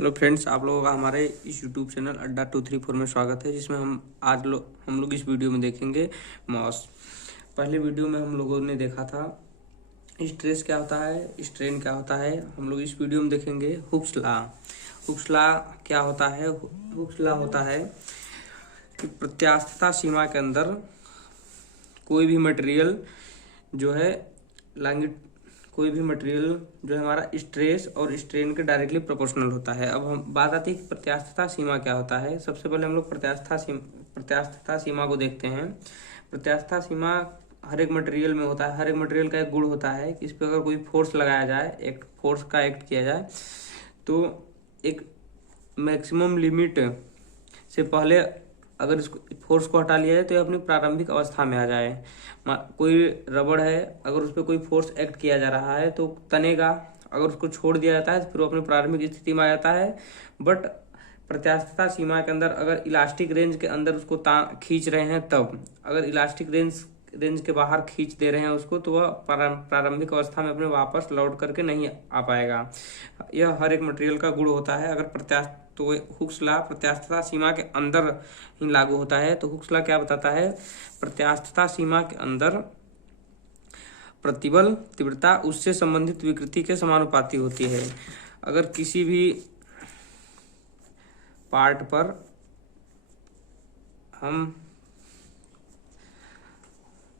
Hello friends, आप लोगों का हमारे इस यूट्यूब चैनल अड्डा 234 में स्वागत है, जिसमें हम लोग इस वीडियो में देखेंगे मॉस। पहले वीडियो में हम लोगों ने देखा था स्ट्रेस क्या होता है, स्ट्रेन क्या होता है। हम लोग इस वीडियो में देखेंगे हुक्स लॉ। हुक्स लॉ क्या होता है? हुक्स लॉ होता है कि प्रत्यास्थता सीमा के अंदर कोई भी मटेरियल जो है लैंगिक कोई भी मटेरियल जो है हमारा स्ट्रेस और स्ट्रेन के डायरेक्टली प्रोपोर्शनल होता है। अब हम बात आती है कि प्रत्यास्थता सीमा क्या होता है। सबसे पहले हम लोग प्रत्यास्थता सीमा को देखते हैं। प्रत्यास्थता सीमा हर एक मटेरियल में होता है। हर एक मटेरियल का एक गुण होता है कि इस पर अगर कोई फोर्स लगाया जाए, एक फोर्स का एक्ट किया जाए, तो एक मैक्सिमम लिमिट से पहले अगर इसको फोर्स को हटा लिया जाए तो ये अपनी प्रारंभिक अवस्था में आ जाए। कोई रबड़ है, अगर उस पर कोई फोर्स एक्ट किया जा रहा है तो तनेगा। अगर उसको छोड़ दिया जाता है तो फिर वो अपनी प्रारंभिक स्थिति में आ जाता है। बट प्रत्यास्थता सीमा के अंदर अगर इलास्टिक रेंज के अंदर उसको खींच रहे हैं, तब अगर इलास्टिक रेंज के बाहर खींच दे रहे हैं उसको, तो वह प्रारंभिक अवस्था में अपने वापस लौट करके नहीं आ पाएगा। यह हर एक मटेरियल का गुण होता है। अगर तो हुक्स लॉ प्रत्यास्थता सीमा के अंदर ही लागू होता है। तो हुक्स लॉ क्या बताता है? प्रत्यास्थता सीमा के अंदर प्रतिबल तीव्रता उससे संबंधित विकृति के समानुपाती होती है। अगर किसी भी पार्ट पर हम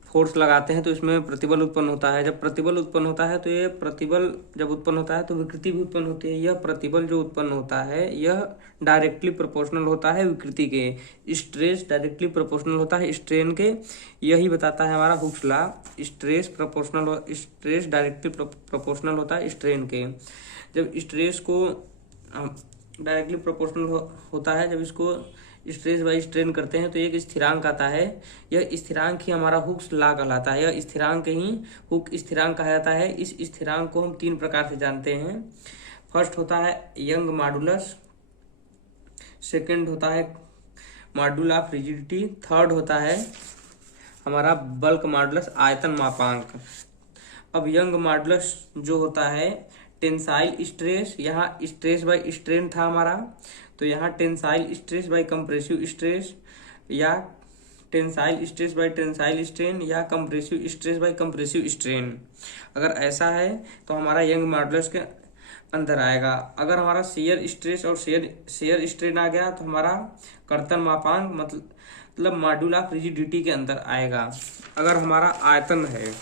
फोर्स लगाते हैं तो इसमें प्रतिबल उत्पन्न होता है। जब प्रतिबल उत्पन्न होता है तो ये प्रतिबल जब उत्पन्न होता है तो विकृति भी उत्पन्न होती है। यह प्रतिबल जो उत्पन्न होता है यह डायरेक्टली प्रोपोर्शनल होता है विकृति के। स्ट्रेस डायरेक्टली प्रोपोर्शनल होता है स्ट्रेन के। यही बताता है हमारा Hooke's law. Stress directly proportional होता है स्ट्रेन के। जब स्ट्रेस को डायरेक्टली प्रोपोर्शनल होता है, जब इसको स्ट्रेस बाई स्ट्रेन करते हैं तो एक स्थिरांक आता है। यह स्थिरांक ही हमारा हुक्स लॉ कहलाता है। यह स्थिरांक ही हुक स्थिरांक कहा जाता है। इस स्थिरांक को हम तीन प्रकार से जानते हैं। फर्स्ट होता है यंग मॉडुलस, सेकंड होता है मॉड्यूल ऑफ रिजिडिटी, थर्ड होता है हमारा बल्क मॉडुलस आयतन मापांक। अब यंग मॉडुलस जो होता है टेंसाइल स्ट्रेस, यहाँ स्ट्रेस बाई स्ट्रेन था हमारा, तो यहाँ tensile stress by compressive stress, या tensile stress by tensile strain, या compressive stress by compressive strain. अगर ऐसा है तो हमारा यंग मॉडुलस के अंदर आएगा। अगर हमारा शेयर स्ट्रेस और शेयर स्ट्रेन आ गया तो हमारा कर्तन मापांक मतलब मॉड्यूल ऑफ रिजिडिटी के अंदर आएगा। अगर हमारा आयतन है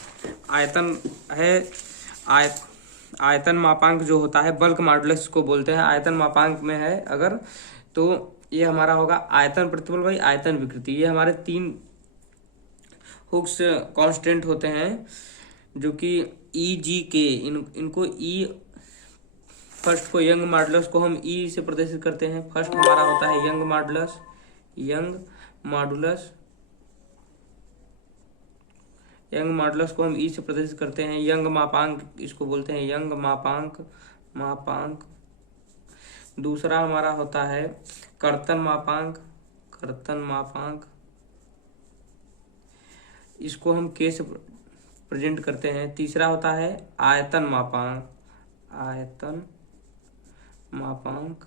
आयतन मापांक जो होता है बल्क मॉडुलस को बोलते हैं, आयतन मापांक में है अगर, तो ये हमारा होगा आयतन प्रतिबल बाई आयतन विकृति। ये हमारे तीन हुक्स कांस्टेंट होते हैं जो कि ई जी के, इनको ई फर्स्ट को यंग मॉडुलस को हम ई से प्रदर्शित करते हैं। फर्स्ट हमारा होता है यंग मॉडुलस। यंग मॉडुलस को हम ई से प्रदर्शित करते हैं। यंग मापांक इसको बोलते हैं, यंग मापांक। दूसरा हमारा होता है कर्तन मापांक, इसको हम के से प्रेजेंट करते हैं। तीसरा होता है आयतन मापांक,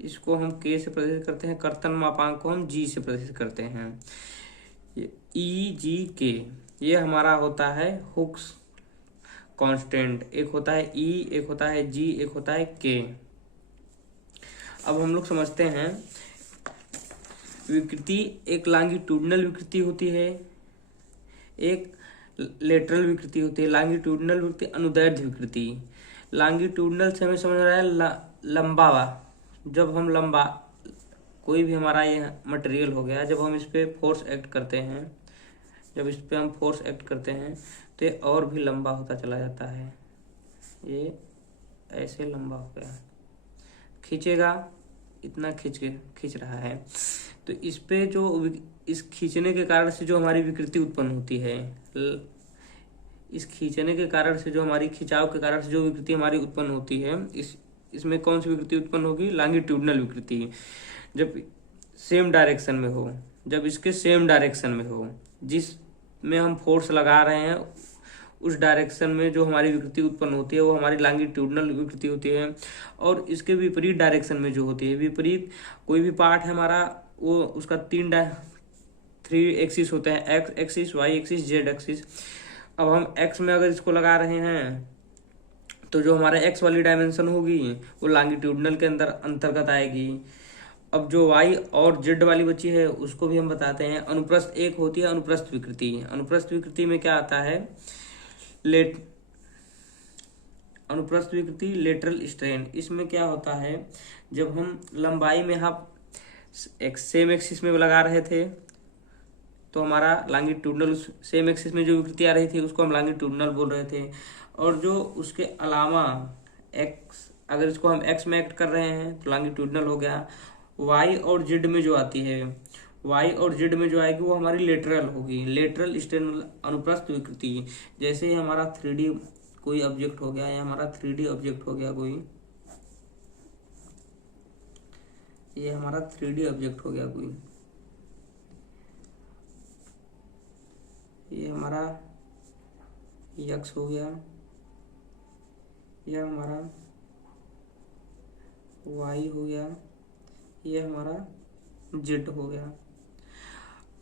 इसको हम के से प्रदर्शित करते हैं। कर्तन मापांक को हम जी से प्रदर्शित करते हैं। ई जी के ये हमारा होता है हुक्स कांस्टेंट। एक होता है ई, एक होता है जी, एक होता है के। अब हम लोग समझते हैं विकृति एक लॉन्गिट्यूडिनल विकृति होती है, एक लेटरल विकृति होती है। लॉन्गिट्यूडिनल विकृति अनुदैर्ध्य विकृति। लॉन्गिट्यूडिनल से हमें समझ रहा है लंबा। जब हम लंबा कोई भी हमारा ये मटेरियल हो गया, जब हम इस पे फोर्स एक्ट करते हैं, तो ये और भी लंबा होता चला जाता है। ये ऐसे लंबा हो गया, खींचेगा, इतना खींच रहा है, तो इस पे जो इस खींचने के कारण से जो हमारी विकृति उत्पन्न होती है, इस खींचने के कारण से जो हमारी खिंचाव के कारण से जो विकृति हमारी उत्पन्न होती है, इसमें कौन सी विकृति उत्पन्न होगी? लॉन्गिट्यूडिनल विकृति। जब सेम डायरेक्शन में हो, जब इसके सेम डायरेक्शन में हो, जिसमें हम फोर्स लगा रहे हैं उस डायरेक्शन में जो हमारी विकृति उत्पन्न होती है वो हमारी लॉन्गिट्यूडनल विकृति होती है। और इसके विपरीत डायरेक्शन में जो होती है, विपरीत कोई भी पार्ट है हमारा, वो उसका 3 एक्सिस होते हैं, X axis, Y axis, Z axis. अब हम एक्स में अगर इसको लगा रहे हैं तो जो हमारा एक्स वाली डायमेंशन होगी वो लॉन्गिट्यूडनल के अंतर्गत आएगी। अब जो वाई और जेड वाली बची है उसको भी हम बताते हैं। अनुप्रस्थ एक होती है अनुप्रस्थ विकृति। अनुप्रस्थ विकृति में क्या आता है, अनुप्रस्थ विकृति लेटरल स्ट्रेन। इसमें क्या होता है, जब हम लंबाई में हम एक सेम एक्सिस में लगा रहे थे तो हमारा लॉन्गिट्यूडनल, सेम एक्सिस में जो विकृति आ रही थी उसको हम लॉन्गिट्यूडनल बोल रहे थे। और जो उसके अलावा एक्स, अगर इसको हम एक्स में एक्ट कर रहे हैं तो लॉन्गिट्यूडनल हो गया। वाई और जेड में जो आती है, वाई और जेड में जो आएगी वो हमारी लेटरल होगी, लेटरल स्ट्रेन अनुप्रस्थ विकृति। जैसे ही हमारा 3D कोई ऑब्जेक्ट हो गया, या हमारा 3D ऑब्जेक्ट हो गया कोई, ये हमारा 3D ऑब्जेक्ट हो गया कोई, ये हमारा यक्स हो गया, यह हमारा वाई हो गया, ये हमारा जेड हो गया।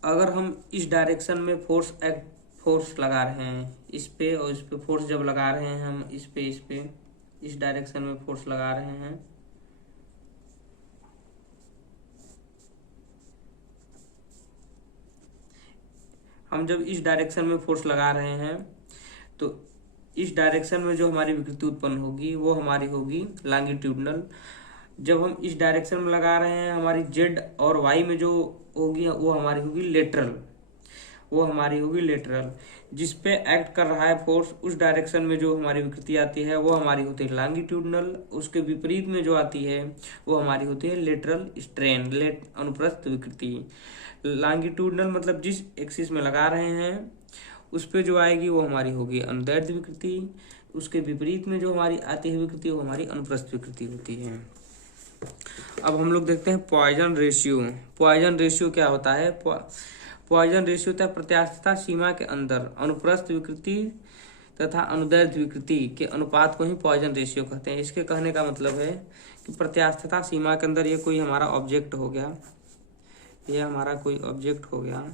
अगर हम इस डायरेक्शन में फोर्स लगा रहे हैं इस पे, और इस पे फोर्स जब लगा रहे हैं हम इस पे इस डायरेक्शन में फोर्स लगा रहे हैं, हम जब इस डायरेक्शन में फोर्स लगा रहे हैं तो इस डायरेक्शन में जो हमारी विकृति उत्पन्न होगी वो हमारी होगी लॉन्गिट्यूडनल। जब हम इस डायरेक्शन में लगा रहे हैं, हमारी जेड और वाई में जो होगी वो हमारी होगी लेटरल, वो हमारी होगी लेटरल। जिस पे एक्ट कर रहा है फोर्स, उस डायरेक्शन में जो हमारी विकृति आती है वो हमारी होती है लॉन्गिट्यूडनल। उसके विपरीत में जो आती है वो हमारी होती है लेटरल स्ट्रेन, अनुप्रस्थ विकृति। लॉन्गिट्यूडनल मतलब जिस एक्सिस में लगा रहे हैं उस पे जो आएगी वो हमारी होगी अनुदैर्ध्य विकृति। उसके विपरीत में जो हमारी आती है विकृति वो हमारी अनुप्रस्थ विकृति होती है। अब हम लोग देखते हैं पॉइजन रेशियो। पॉइजन रेशियो क्या होता है, पॉइजन रेशियो होता है प्रत्यास्थता सीमा के अंदर अनुप्रस्थ विकृति तथा अनुदैर्ध्य विकृति के अनुपात को ही पॉइजन रेशियो कहते हैं। इसके कहने का मतलब है कि प्रत्यास्थता सीमा के अंदर ये कोई हमारा ऑब्जेक्ट हो गया, ये हमारा कोई ऑब्जेक्ट हो गया,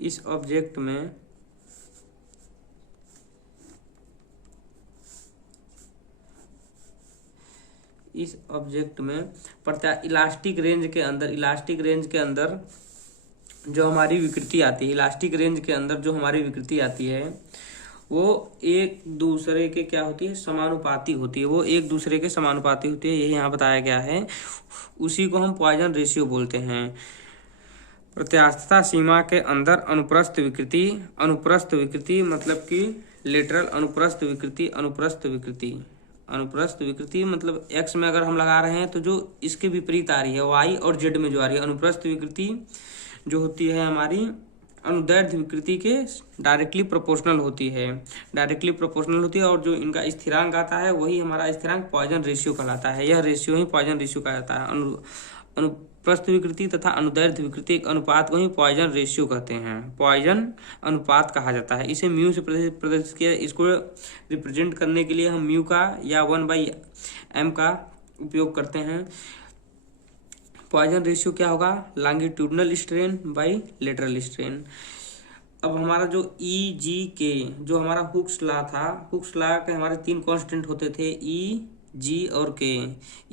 इस ऑब्जेक्ट में इलास्टिक रेंज के अंदर जो हमारी विकृति आती है, इलास्टिक रेंज के अंदर जो हमारी विकृति आती है वो एक दूसरे के क्या होती है, समानुपाती होती है। वो एक दूसरे के समानुपाती होती है, यही यहाँ बताया गया है। उसी को हम पॉइजन रेशियो बोलते हैं। प्रत्यास्थता सीमा के अंदर अनुप्रस्थ विकृति मतलब कि लेटरल अनुप्रस्थ विकृति मतलब एक्स में अगर हम लगा रहे हैं तो जो इसके विपरीत आ रही है, वाई और जेड में जो आ रही है, अनुप्रस्थ विकृति जो होती है हमारी अनुदैर्ध्य विकृति के डायरेक्टली प्रोपोर्शनल होती है, और जो इनका स्थिरांक आता है वही हमारा स्थिरांक पॉइजन रेशियो कहलाता है। यह रेशियो ही पॉइजन रेशियो कहा जाता है। अनुप्रस्थ विकृति तथा अनुदैर्ध्य विकृति के अनुपात को ही पॉइजन रेशियो कहते हैं, पॉइजन अनुपात कहा जाता है। इसे म्यू से प्रदर्शित किया। इसको रिप्रेजेंट करने के लिए हम म्यू का या 1/m का उपयोग करते हैं। पॉइजन रेशियो क्या होगा, longitudinal strain by lateral strain. अब हमारा जो EG जो हमारा हुक्स लॉ था, हुक्स लॉ के हमारे 3 कांस्टेंट होते थे, EG और K।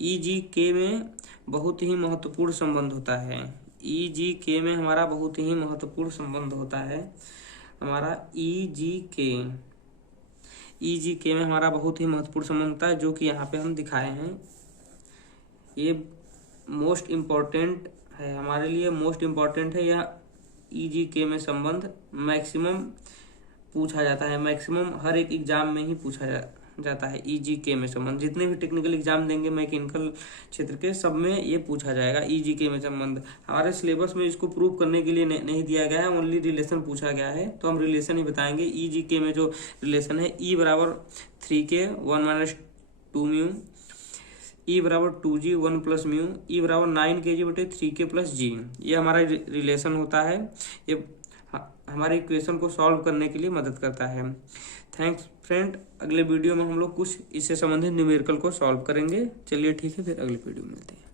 EG में बहुत ही महत्वपूर्ण संबंध होता है, EG में हमारा बहुत ही महत्वपूर्ण संबंध होता है। हमारा EG में हमारा बहुत ही महत्वपूर्ण संबंध होता है, जो कि यहाँ पे हम दिखाए हैं। ये मोस्ट इम्पॉर्टेंट है हमारे लिए, मोस्ट इम्पॉर्टेंट है। यह EG में संबंध मैक्सिमम पूछा जाता है, मैक्सिमम हर एक एग्जाम में ही पूछा जाता है। EG में संबंध जितने भी टेक्निकल एग्जाम देंगे मैकेनिकल क्षेत्र के, सब में ये पूछा जाएगा। EG में संबंध हमारे सिलेबस में इसको प्रूव करने के लिए नहीं दिया गया है, ओनली रिलेशन पूछा गया है, तो हम रिलेशन ही बताएंगे। EG में जो रिलेशन है, E बराबर 3K 1 - 2 म्यू, E बराबर 2G 1 + म्यू, E बराबर 9 kg/3K + G। ये हमारा रिलेशन होता है। ये हमारे इक्वेशन को सॉल्व करने के लिए मदद करता है। थैंक्स फ्रेंड, अगले वीडियो में हम लोग कुछ इससे संबंधित न्यूमेरिकल को सॉल्व करेंगे। चलिए ठीक है, फिर अगले वीडियो में मिलते हैं।